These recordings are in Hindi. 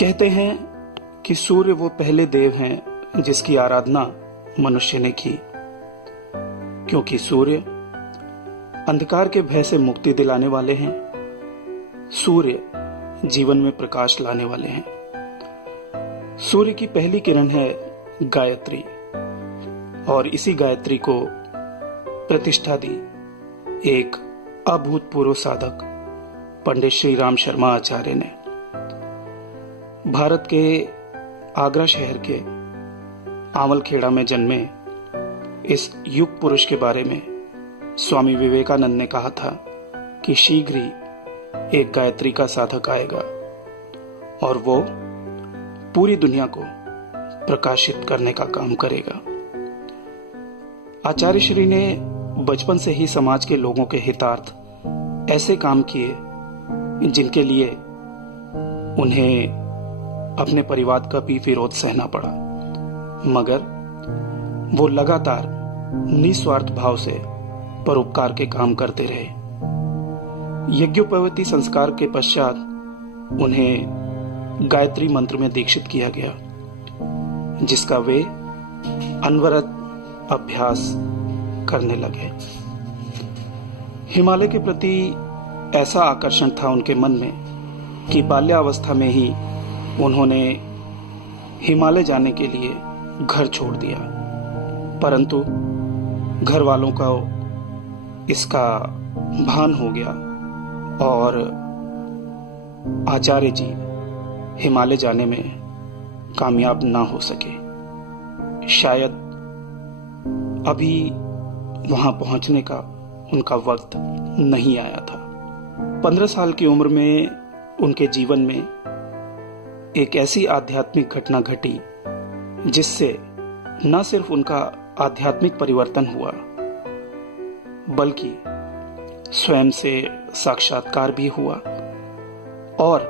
कहते हैं कि सूर्य वो पहले देव हैं जिसकी आराधना मनुष्य ने की, क्योंकि सूर्य अंधकार के भय से मुक्ति दिलाने वाले हैं। सूर्य जीवन में प्रकाश लाने वाले हैं। सूर्य की पहली किरण है गायत्री, और इसी गायत्री को प्रतिष्ठा दी एक अभूतपूर्व साधक पंडित श्री राम शर्मा आचार्य ने। भारत के आगरा शहर के आंवलखेड़ा में जन्मे इस युग पुरुष के बारे में स्वामी विवेकानंद ने कहा था कि शीघ्र ही एक गायत्री का साधक आएगा और वो पूरी दुनिया को प्रकाशित करने का काम करेगा। आचार्य श्री ने बचपन से ही समाज के लोगों के हितार्थ ऐसे काम किए जिनके लिए उन्हें अपने परिवार का भी विरोध सहना पड़ा, मगर वो लगातार निस्वार्थ भाव से परोपकार के काम करते रहे। यज्ञोपवीत संस्कार के पश्चात उन्हें गायत्री मंत्र में दीक्षित किया गया, जिसका वे अनवरत अभ्यास करने लगे। हिमालय के प्रति ऐसा आकर्षण था उनके मन में कि बाल्यावस्था में ही उन्होंने हिमालय जाने के लिए घर छोड़ दिया, परंतु घर वालों का इसका भान हो गया और आचार्य जी हिमालय जाने में कामयाब ना हो सके। शायद अभी वहां पहुंचने का उनका वक्त नहीं आया था। 15 साल की उम्र में उनके जीवन में एक ऐसी आध्यात्मिक घटना घटी जिससे न सिर्फ उनका आध्यात्मिक परिवर्तन हुआ, बल्कि स्वयं से साक्षात्कार भी हुआ और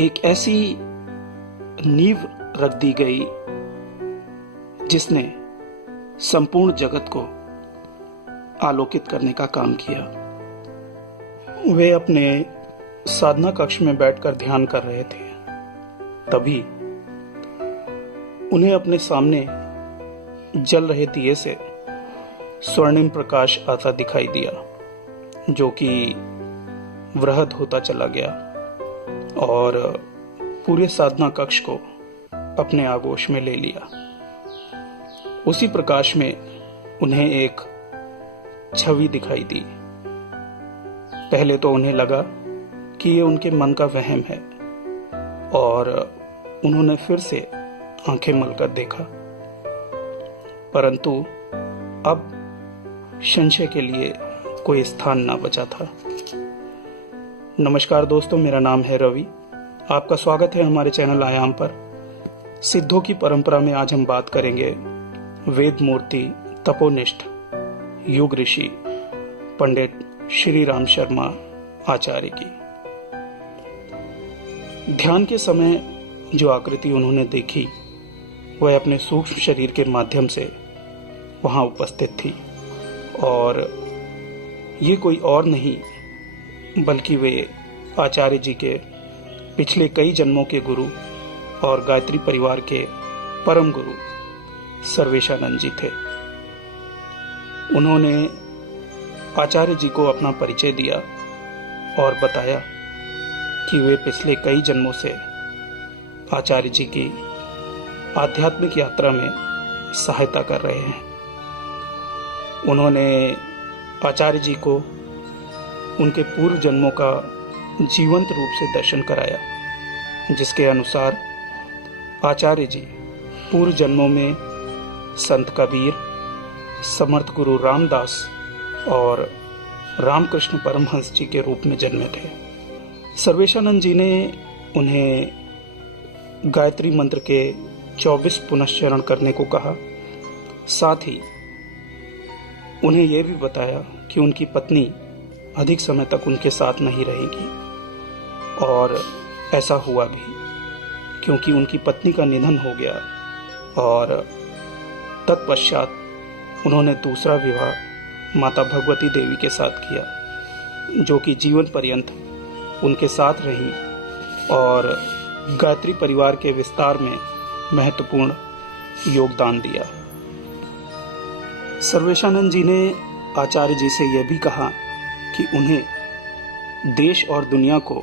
एक ऐसी नींव रख दी गई जिसने संपूर्ण जगत को आलोकित करने का काम किया। वे अपने साधना कक्ष में बैठकर ध्यान कर रहे थे, तभी उन्हें अपने सामने जल रहे दिए से स्वर्णिम प्रकाश आता दिखाई दिया, जो कि वृहद होता चला गया और पूरे साधना कक्ष को अपने आगोश में ले लिया। उसी प्रकाश में उन्हें एक छवि दिखाई दी। पहले तो उन्हें लगा कि ये उनके मन का वहम है और उन्होंने फिर से आंखें मलकर देखा, परंतु अब संशय के लिए कोई स्थान ना बचा था। नमस्कार दोस्तों, मेरा नाम है रवि। आपका स्वागत है हमारे चैनल आयाम पर। सिद्धों की परंपरा में आज हम बात करेंगे वेद मूर्ति तपोनिष्ठ युग ऋषि पंडित श्री राम शर्मा आचार्य की। ध्यान के समय जो आकृति उन्होंने देखी वह अपने सूक्ष्म शरीर के माध्यम से वहां उपस्थित थी, और ये कोई और नहीं बल्कि वे आचार्य जी के पिछले कई जन्मों के गुरु और गायत्री परिवार के परम गुरु सर्वेशानंद जी थे। उन्होंने आचार्य जी को अपना परिचय दिया और बताया कि वे पिछले कई जन्मों से आचार्य जी की आध्यात्मिक यात्रा में सहायता कर रहे हैं। उन्होंने आचार्य जी को उनके पूर्व जन्मों का जीवंत रूप से दर्शन कराया, जिसके अनुसार आचार्य जी पूर्व जन्मों में संत कबीर, समर्थ गुरु रामदास और रामकृष्ण परमहंस जी के रूप में जन्मे थे। सर्वेशानंद जी ने उन्हें गायत्री मंत्र के 24 पुनश्चरण करने को कहा। साथ ही उन्हें यह भी बताया कि उनकी पत्नी अधिक समय तक उनके साथ नहीं रहेगी, और ऐसा हुआ भी, क्योंकि उनकी पत्नी का निधन हो गया और तत्पश्चात उन्होंने दूसरा विवाह माता भगवती देवी के साथ किया, जो कि जीवन पर्यंत उनके साथ रही और गायत्री परिवार के विस्तार में महत्वपूर्ण योगदान दिया। सर्वेशानंद जी ने आचार्य जी से यह भी कहा कि उन्हें देश और दुनिया को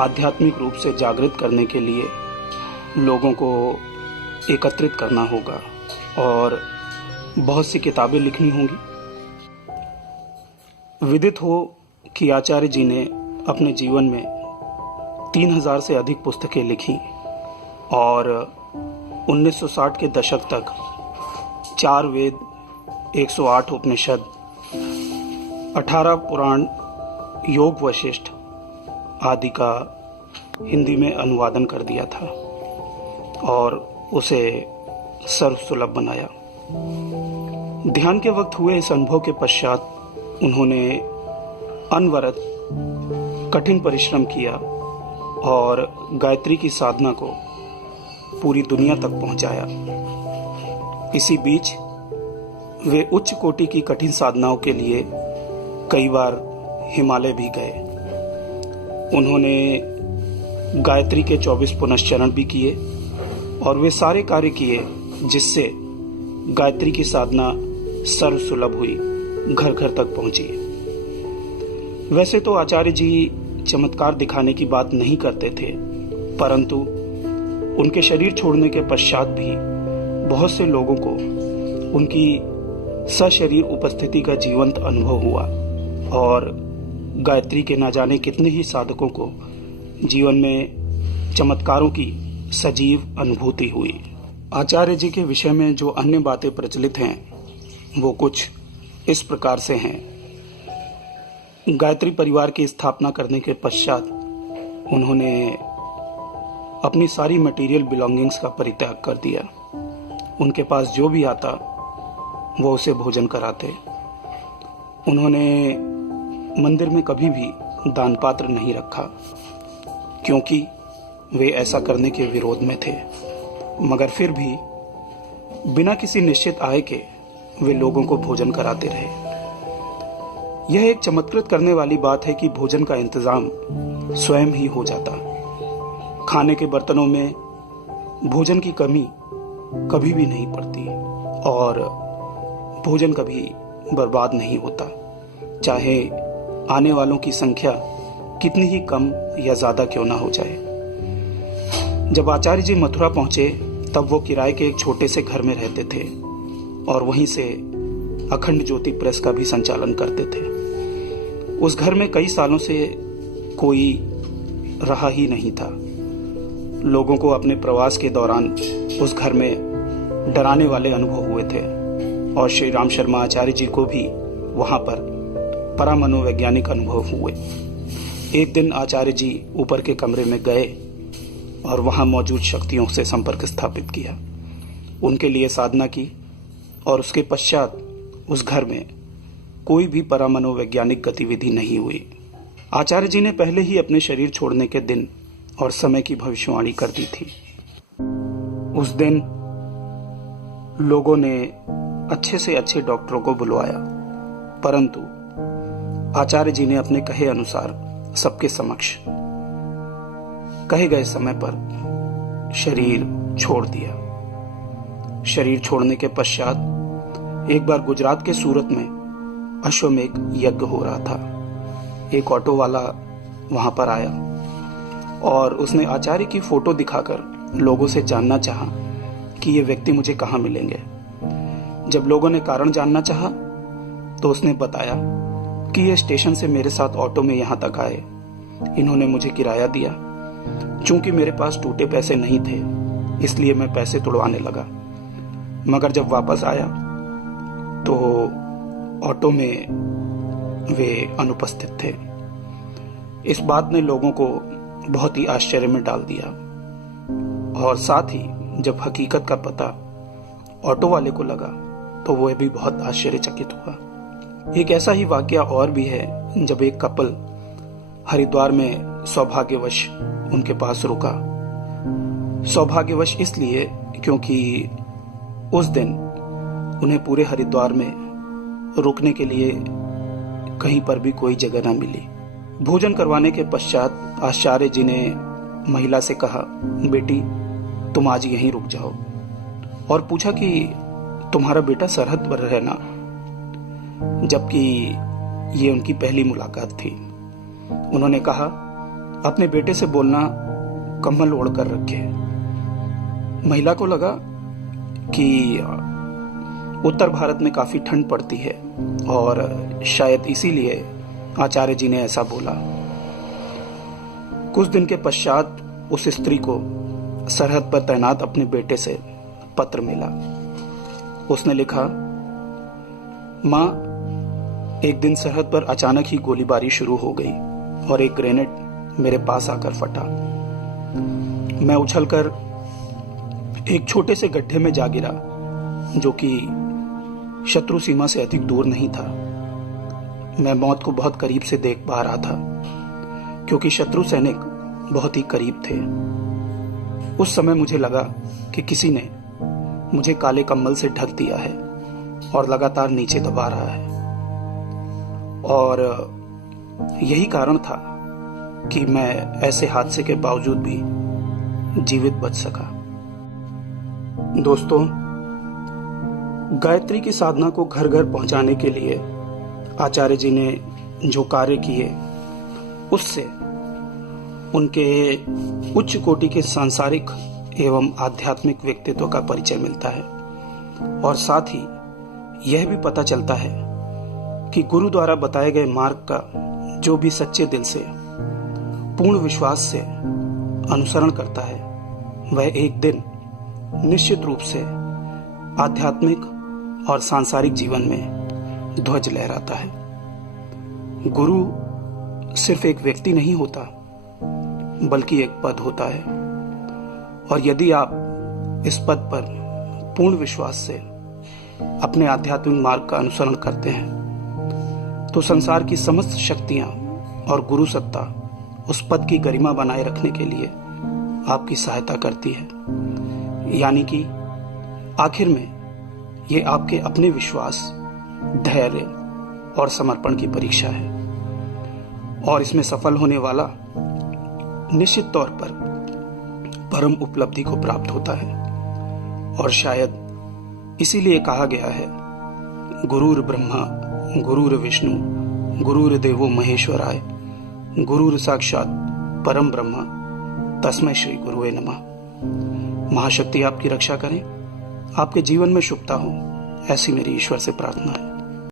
आध्यात्मिक रूप से जागृत करने के लिए लोगों को एकत्रित करना होगा और बहुत सी किताबें लिखनी होंगी। विदित हो कि आचार्य जी ने अपने जीवन में 3000 से अधिक पुस्तकें लिखी और 1960 के दशक तक 4 वेद, 108 उपनिषद, 18 पुराण, योग वशिष्ठ आदि का हिंदी में अनुवादन कर दिया था और उसे सर्वसुलभ बनाया। ध्यान के वक्त हुए इस अनुभव के पश्चात उन्होंने अनवरत कठिन परिश्रम किया और गायत्री की साधना को पूरी दुनिया तक पहुंचाया। इसी बीच वे उच्च कोटि की कठिन साधनाओं के लिए कई बार हिमालय भी गए। उन्होंने गायत्री के 24 पुनश्चरण भी किए और वे सारे कार्य किए जिससे गायत्री की साधना सर्वसुलभ हुई, घर घर तक पहुंची। वैसे तो आचार्य जी चमत्कार दिखाने की बात नहीं करते थे, परंतु उनके शरीर छोड़ने के पश्चात भी बहुत से लोगों को उनकी सशरीर उपस्थिति का जीवंत अनुभव हुआ और गायत्री के न जाने कितने ही साधकों को जीवन में चमत्कारों की सजीव अनुभूति हुई। आचार्य जी के विषय में जो अन्य बातें प्रचलित हैं वो कुछ इस प्रकार से हैं। गायत्री परिवार की स्थापना करने के पश्चात उन्होंने अपनी सारी मटेरियल बिलोंगिंग्स का परित्याग कर दिया। उनके पास जो भी आता वो उसे भोजन कराते। उन्होंने मंदिर में कभी भी दान पात्र नहीं रखा क्योंकि वे ऐसा करने के विरोध में थे, मगर फिर भी बिना किसी निश्चित आय के वे लोगों को भोजन कराते रहे। यह एक चमत्कृत करने वाली बात है कि भोजन का इंतजाम स्वयं ही हो जाता। खाने के बर्तनों में भोजन की कमी कभी भी नहीं पड़ती और भोजन कभी बर्बाद नहीं होता, चाहे आने वालों की संख्या कितनी ही कम या ज्यादा क्यों ना हो जाए। जब आचार्य जी मथुरा पहुंचे तब वो किराए के एक छोटे से घर में रहते थे और वहीं से अखंड ज्योति प्रेस का भी संचालन करते थे। उस घर में कई सालों से कोई रहा ही नहीं था। लोगों को अपने प्रवास के दौरान उस घर में डराने वाले अनुभव हुए थे और श्री राम शर्मा आचार्य जी को भी वहां पर परामनोवैज्ञानिक अनुभव हुए। एक दिन आचार्य जी ऊपर के कमरे में गए और वहां मौजूद शक्तियों से संपर्क स्थापित किया, उनके लिए साधना की और उसके पश्चात उस घर में कोई भी परामनोवैज्ञानिक गतिविधि नहीं हुई। आचार्य जी ने पहले ही अपने शरीर छोड़ने के दिन और समय की भविष्यवाणी कर दी थी। उस दिन लोगों ने अच्छे से अच्छे डॉक्टरों को बुलवाया, परंतु आचार्य जी ने अपने कहे अनुसार सबके समक्ष कहे गए समय पर शरीर छोड़ दिया। शरीर छोड़ने के पश्चात एक बार गुजरात के सूरत में अश्वमेघ यज्ञ हो रहा था। एक ऑटो वाला वहां पर आया और उसने आचार्य की फोटो दिखाकर लोगों से जानना चाहा कि ये व्यक्ति मुझे कहाँ मिलेंगे। जब लोगों ने कारण जानना चाहा तो उसने बताया कि ये स्टेशन से मेरे साथ ऑटो में यहाँ तक आए, इन्होंने मुझे किराया दिया। चूंकि मेरे पास टूटे पैसे नहीं थे इसलिए मैं पैसे तुड़वाने लगा, मगर जब वापस आया तो ऑटो में वे अनुपस्थित थे। इस बात ने लोगों को बहुत ही आश्चर्य में डाल दिया और साथ ही जब हकीकत का पता ऑटो वाले को लगा तो वह भी बहुत आश्चर्यचकित हुआ। एक ऐसा ही वाकया और भी है जब एक कपल हरिद्वार में सौभाग्यवश उनके पास रुका। सौभाग्यवश इसलिए क्योंकि उस दिन उन्हें पूरे हरिद्वार में रुकने के लिए कहीं पर भी कोई जगह न मिली। भोजन करवाने के पश्चात आचार्य जी ने महिला से कहा, बेटी तुम आज यहीं रुक जाओ, और पूछा कि तुम्हारा बेटा सरहद पर है ना, जबकि ये उनकी पहली मुलाकात थी। उन्होंने कहा, अपने बेटे से बोलना कम्बल ओढ़ कर रखे। महिला को लगा कि उत्तर भारत में काफी ठंड पड़ती है और शायद इसीलिए आचार्य जी ने ऐसा बोला। कुछ दिन के पश्चात उस स्त्री को सरहद पर तैनात अपने बेटे से पत्र मिला। उसने लिखा, मां, एक दिन सरहद पर अचानक ही गोलीबारी शुरू हो गई और एक ग्रेनेड मेरे पास आकर फटा। मैं उछलकर एक छोटे से गड्ढे में जा गिरा जो कि शत्रु सीमा से अधिक दूर नहीं था। मैं मौत को बहुत करीब से देख पा रहा था क्योंकि शत्रु सैनिक बहुत ही करीब थे। उस समय मुझे लगा कि किसी ने मुझे काले कंबल से ढक दिया है और लगातार नीचे दबा रहा है, और यही कारण था कि मैं ऐसे हादसे के बावजूद भी जीवित बच सका। दोस्तों, गायत्री की साधना को घर घर पहुंचाने के लिए आचार्य जी ने जो कार्य किए, उससे उनके उच्च कोटि के सांसारिक एवं आध्यात्मिक व्यक्तित्व का परिचय मिलता है, और साथ ही यह भी पता चलता है कि गुरु द्वारा बताए गए मार्ग का जो भी सच्चे दिल से, पूर्ण विश्वास से अनुसरण करता है, वह एक दिन निश्चित रूप से आध्यात्मिक और सांसारिक जीवन में ध्वज लहराता है। गुरु सिर्फ एक व्यक्ति नहीं होता, बल्कि एक पद होता है, और यदि आप इस पद पर पूर्ण विश्वास से अपने आध्यात्मिक मार्ग का अनुसरण करते हैं तो संसार की समस्त शक्तियां और गुरु सत्ता उस पद की गरिमा बनाए रखने के लिए आपकी सहायता करती है। यानी कि आखिर में ये आपके अपने विश्वास, धैर्य और समर्पण की परीक्षा है, और इसमें सफल होने वाला निश्चित तौर पर परम उपलब्धि को प्राप्त होता है। और शायद इसीलिए कहा गया है, गुरुर ब्रह्मा गुरुर विष्णु गुरुर्देवो महेश्वराय गुरुर साक्षात परम ब्रह्म तस्मै श्री गुरुवे नमः। महाशक्ति आपकी रक्षा करें, आपके जीवन में शुभता हो, ऐसी मेरी ईश्वर से प्रार्थना है।